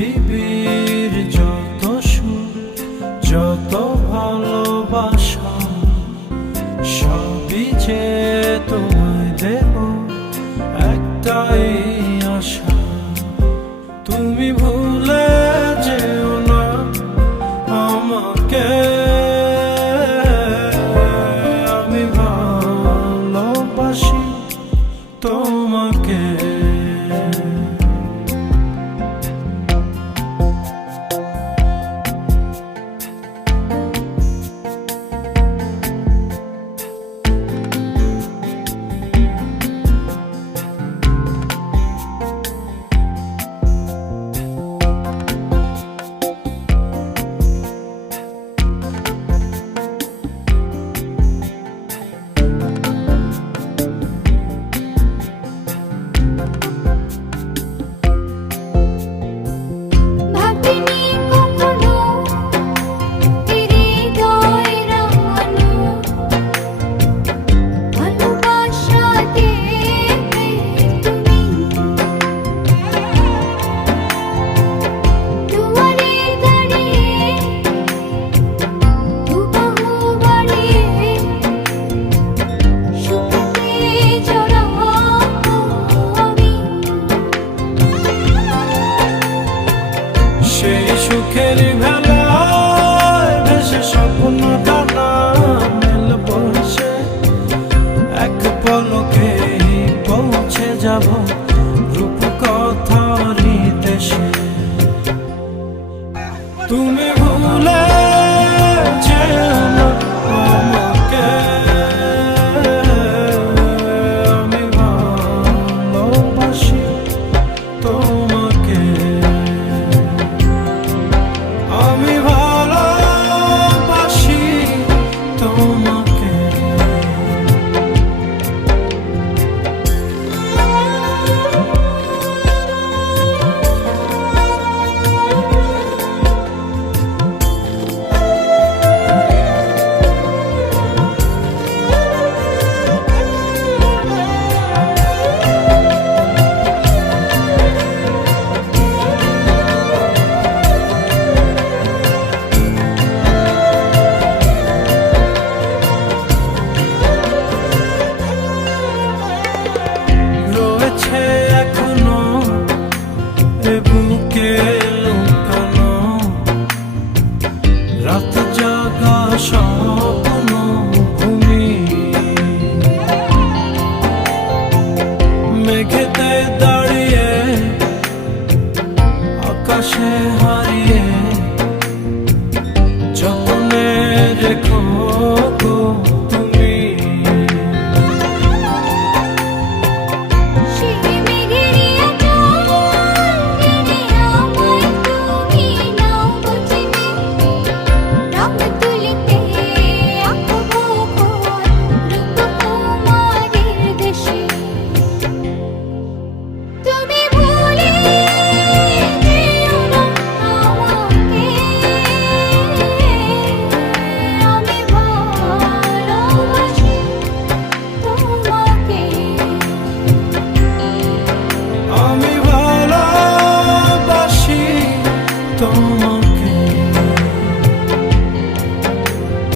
পৃথিবীর যত সুর যত ভালোবাসা সবই যে তোমায় দেব একটাই আশা। 哦歌唱